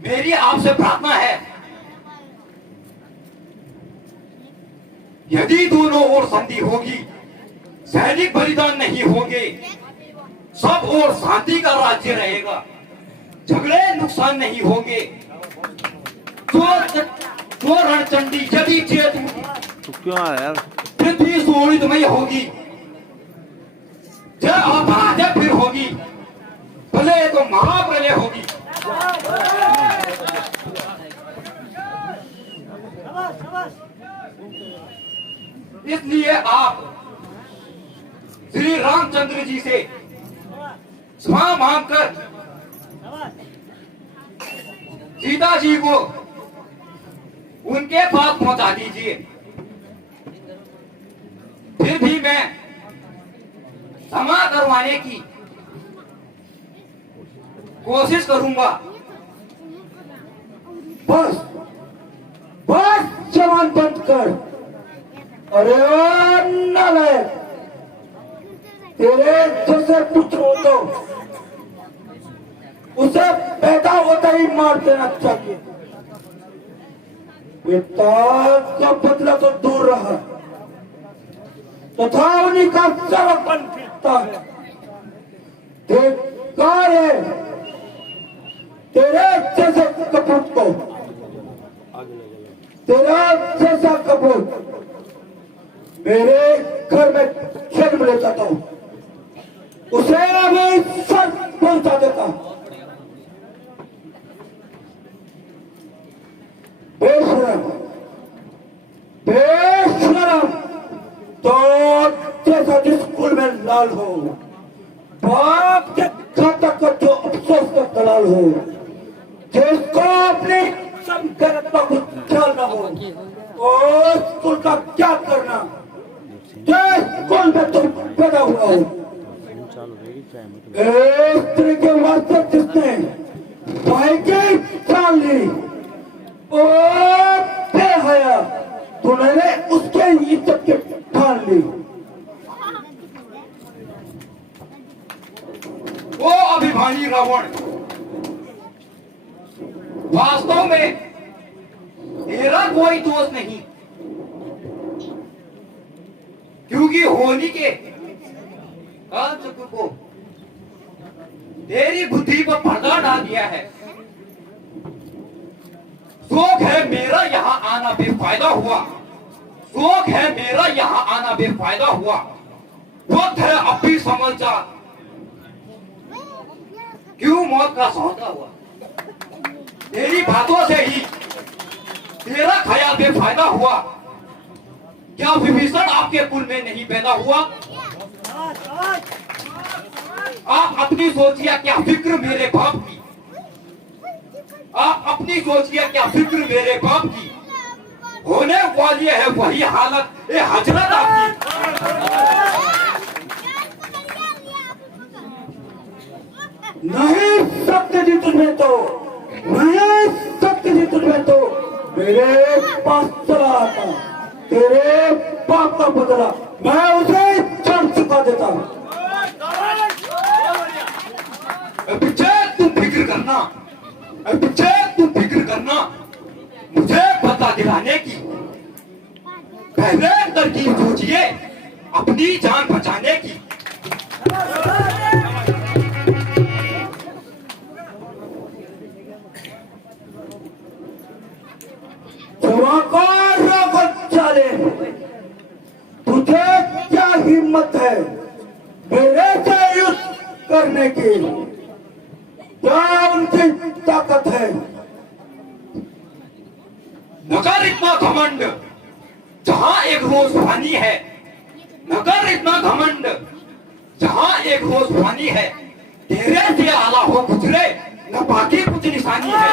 मेरी आपसे प्रार्थना है, यदि दोनों ओर संधि होगी, सैनिक बलिदान नहीं होंगे, सब ओर शांति का राज्य रहेगा, झगड़े नुकसान नहीं होंगे, जो रणचंडी यदि चेत तो क्यों आ रहा यार? पृथ्वी सुवोड़ितमय होगी, जय अपराध फिर होगी, भले तो महाप्रलय होगी। इसलिए आप श्री रामचंद्र जी से क्षमा मांगकर सीता जी को उनके पास पहुंचा दीजिए। फिर भी मैं क्षमा करवाने की कोशिश करूंगा। बस बस जवान बंद कर। अरे नालायक, तेरे जैसे पुत्र हो तो उसे पैदा होता ही मार देना चाहिए। पिता का बदला तो दूर रहा, तथा उन्हीं का सर्व बन फिरता है। देखा है तेरे जैसे कपूत को, तेरा जैसा कपूत मेरे घर में जन्म लेता था, उसे मैं सर पहुंचा देता। बेशरम बेशरम, तो जैसा जिस स्कूल में लाल हो, बाप के खाता का जो अफसोस का दलाल हो, जिसको अपने संगठन को ख्याल न हो, और स्कूल का क्या करना, जिस स्कूल में तुम पैदा हुआ हो, स्त्री के वास्ते जिसने भाई की चाल ली और बेहया तूने उसके इज्जत के ठान ली। वो अभिमानी रावण वास्तव में मेरा कोई दोष नहीं, क्योंकि होली के काल चक्र को तेरी बुद्धि पर पर्दा डाल दिया है। शौक है मेरा यहाँ आना बेफायदा हुआ, शौक है मेरा यहाँ आना बेफायदा हुआ, वक्त है अब भी समझ जा क्यों मौत का सौदा हुआ। तेरी बातों से ही तेरा ख्याल बेफायदा हुआ, क्या विभीषण आपके कुल में नहीं पैदा हुआ? आप अपनी सोचिए क्या फिक्र मेरे बाप की, आप अपनी सोचिए क्या फिक्र मेरे बाप की, होने वाली है वही हालत ये हजरत आपकी। नहीं सत्य जी तुम्हें तो, नहीं सत्य जी तुम्हें तो मेरे पास चला आता, तेरे पाप का बदला मैं उसे चढ़ चुका देता हूँ। तुम फिक्र करना, तुम फिक्र करना, मुझे पता दिलाने की पहले तरकीब सोचिए अपनी जान बचाने की। चले, तुझे क्या हिम्मत है मेरे से युद्ध करने की, क्या उनकी ताकत है? नगर इतना घमंड जहां एक रोज पानी है, नगर इतना घमंड जहां एक रोज पानी है, तेरे से आला हो गुजरे न बाकी कुछ निशानी है।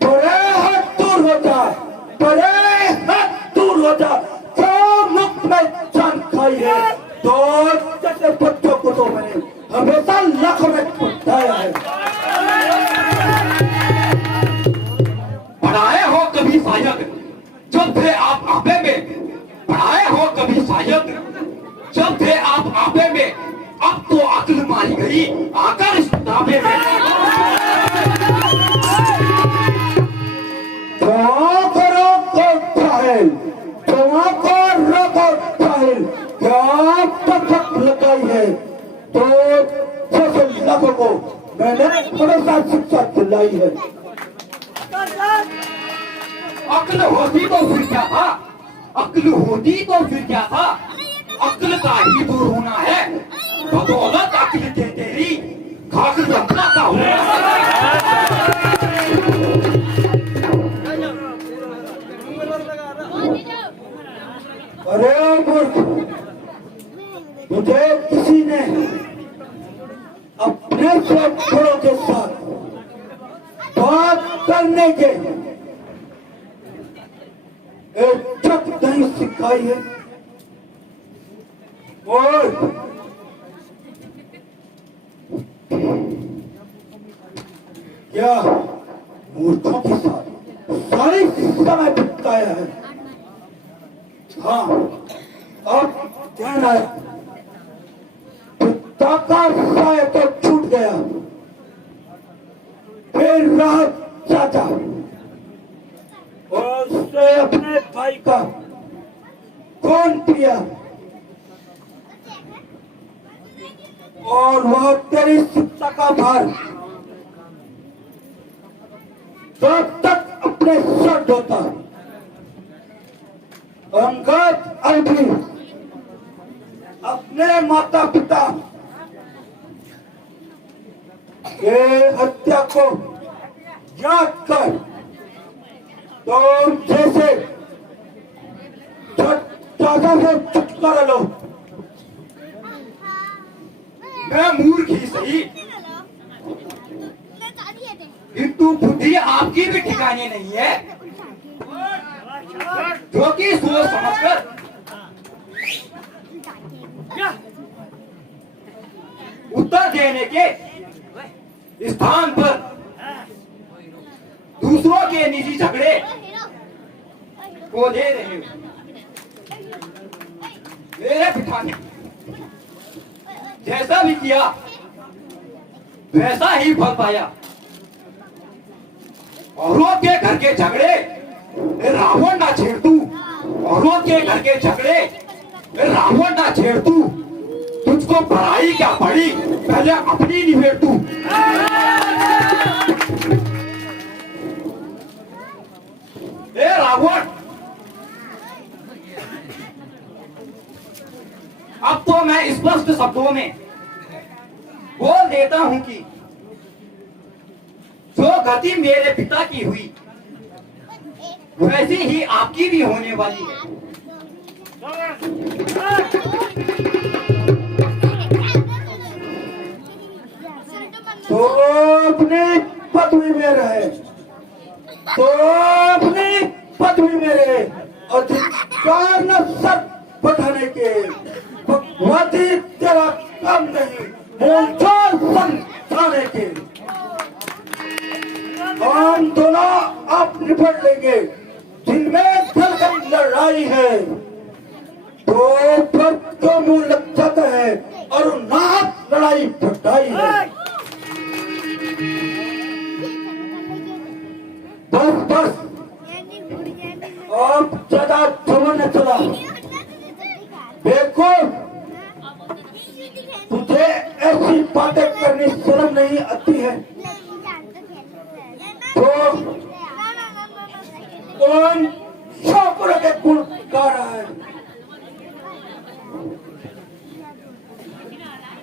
बड़े हाथ दूर हो जा, बड़े हाथ दूर हो जा, जो मुख में जान खाई है, तो जैसे बच्चों को तो मैंने हमेशा लाख में पढ़ाया है। पढ़ाए हो कभी शायद जब थे आप आपे में, पढ़ाए हो कभी शायद जब थे आप आपे में, अब तो अक्ल मारी गई आकर इस किताब है तो जैसे लोगों को मैंने हमेशा शिक्षा दिलाई है। अक्ल होती तो फिर क्या था, अक्ल होती तो फिर क्या था, अक्ल का ही तो रोना है, बदौलत अक्ल के तेरी खाक रखना का होना। अरे मूर्ख, मुझे किसी ने अपने से बड़ों के साथ बात करने के इज्जत नहीं सिखाई है और क्या मूर्खों के साथ सारी समय बिताया है। हाँ, अब ध्यान आया, पिता का साया तो छूट गया, फिर रहा चाचा और उसने अपने भाई का खून पिया और वह तेरी शिक्षा का भार कब तक अपने सर ढोता। अंगद अभी अपने माता पिता के हत्या को याद कर तो जैसे चाचा से छुटकारा लो। मैं मूर्ख ही सही, किंतु बुद्धि आपकी भी ठिकाने नहीं है, जो कि सोच समझकर उत्तर देने के स्थान पर दूसरों के निजी झगड़े को दे रहे हो। मेरे पिता ने जैसा भी किया वैसा ही फल पाया। औरों के घर के झगड़े रावण ना छेड़ तू, औरों के घर के झगड़े रावण ना छेड़ तू, तुझको पढ़ाई क्या पड़ी, पहले अपनी निबेड़ तू। ए रावण, अब तो मैं स्पष्ट शब्दों में बोल देता हूं कि जो गति मेरे पिता की हुई वैसी ही आपकी भी होने वाली है। तो अपनी पदवी में रहे, तो अपनी पदवी में रहे, अधिकार न सर बढ़ाने के भगवती तेरा काम नहीं, मोर्चा समझाने के। हम दोनों आप निपट लेंगे, जिनमें दिल की लड़ाई है तो पर तो मुंह लग जाता है और नाक लड़ाई फटाई है। बस बस, अब ज्यादा जमा न चला। देखो, तुझे ऐसी बातें करनी शर्म नहीं आती है तो कौन शौक के गुण गा रहा है।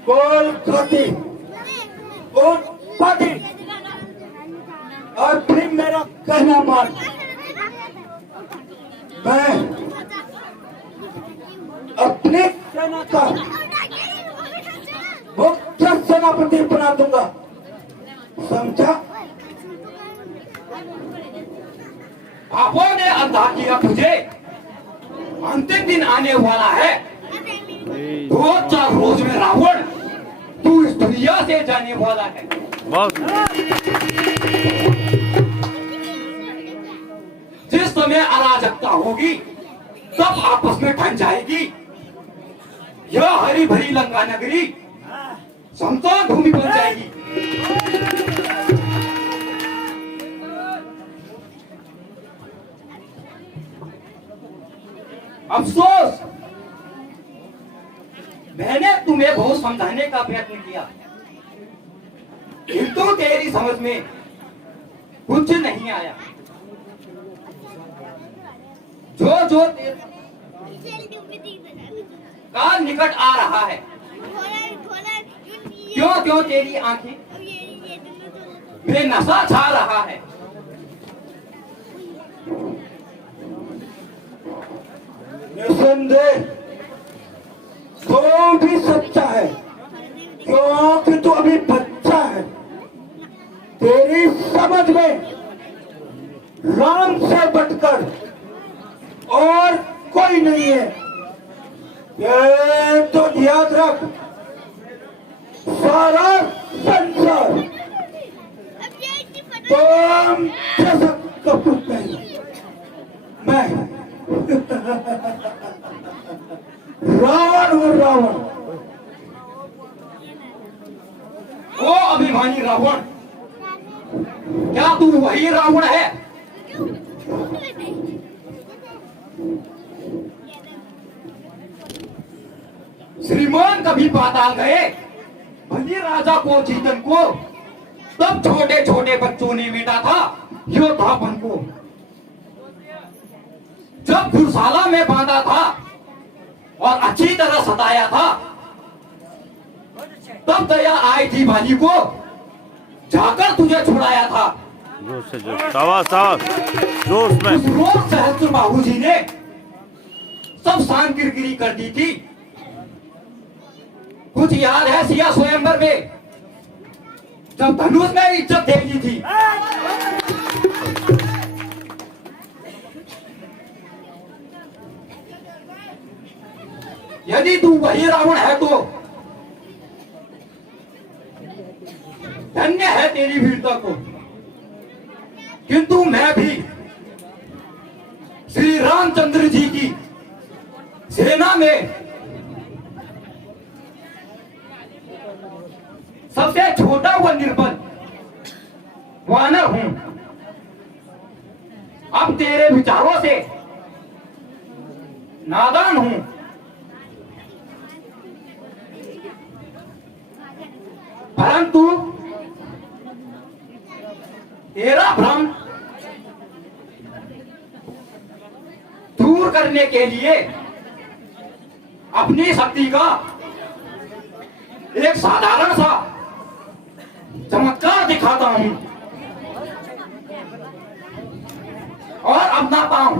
कौन खाती, कौन पाती, और फिर मेरा कहना मान। मैं अपने सेना का मुख्य सेनापति बना दूंगा, समझा। पापों ने अंधा किया तुझे, अंतिम दिन आने वाला है, 2-4 रोज में रावण तू इस दुनिया से जाने वाला है। जिस समय अराजकता होगी तब आपस में ठन जाएगी। यह हरी भरी लंका नगरी समतल भूमि बन जाएगी। अफसोस, मैंने तुम्हें बहुत समझाने का प्रयत्न किया, किंतु तेरी समझ में कुछ नहीं आया। जो जो काल निकट आ रहा है, क्यों क्यों तेरी आंखें बेनशा छा रहा है। निसंदेह तो भी सच्चा है, क्योंकि तू अभी बच्चा है। तेरी समझ में राम से बढ़कर और कोई नहीं है। ये तो याद रख, सारा संसार तुम जैसा कपूत नहीं, मैं रावण हूँ, रावण। ओ अभिमानी रावण, क्या तू वही रावण है? श्रीमान कभी पाताल गए, बलि राजा को जीतन को, तब छोटे छोटे बच्चों ने बेटा था योद्धापन को। जब घुड़शाला में बांधा था और अच्छी तरह सताया था, तब दया आई थी बाली को, जाकर तुझे छुड़ाया था। जोश से जोश, सावास सावास, जोश में। उस रोज सहस्त्र बाहु जी ने सब शान किरकिरी कर दी थी। कुछ याद है सिया स्वयंवर में, जब धनुष ने इज्जत दे दी थी। यदि तू वही रावण है तो धन्य है तेरी वीरता को, किंतु मैं भी श्री रामचंद्र जी की सेना में सबसे छोटा व निर्बल वानर हूं। अब तेरे विचारों से नादान हूं, परंतु तेरा भ्रम दूर करने के लिए अपनी शक्ति का एक साधारण सा चमत्कार दिखाता हूं और अपना पांव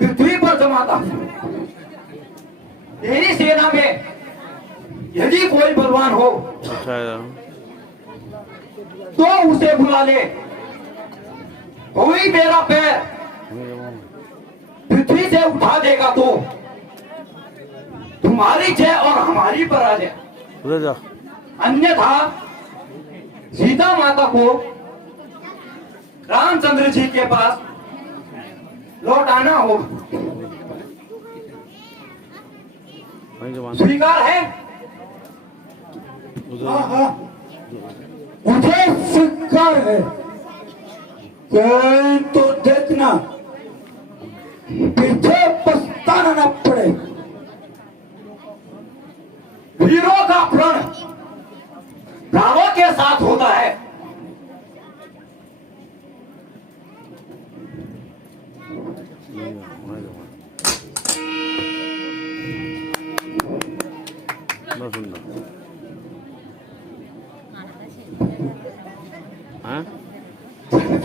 पृथ्वी पर जमाता हूं। तेरी सेना में यदि कोई बलवान हो तो उसे बुला ले। कोई मेरा पैर पृथ्वी से उठा देगा तो तुम्हारी जय और हमारी पराजय। उधर जा। अन्यथा सीता माता को रामचंद्र जी के पास लौटाना होगा। स्वीकार है? हाँ हाँ, मुझे स्वीकार है, तो देखना पीछे पछताना न पड़े। वीरों का प्रण प्राणों के साथ होता है।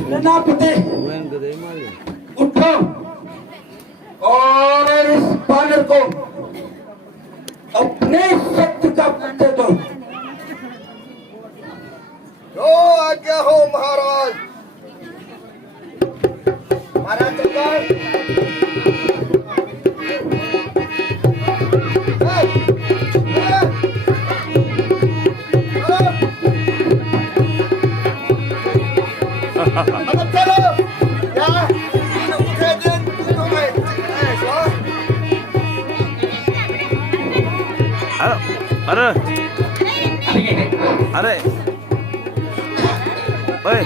सेनापति उठो और इस बानर को अपने शक्ति का दे दो। जो आज्ञा हो महाराज। महाराज चलकर अब चलो क्या उठे दिन तुम्हें अरे अरे अरे ओए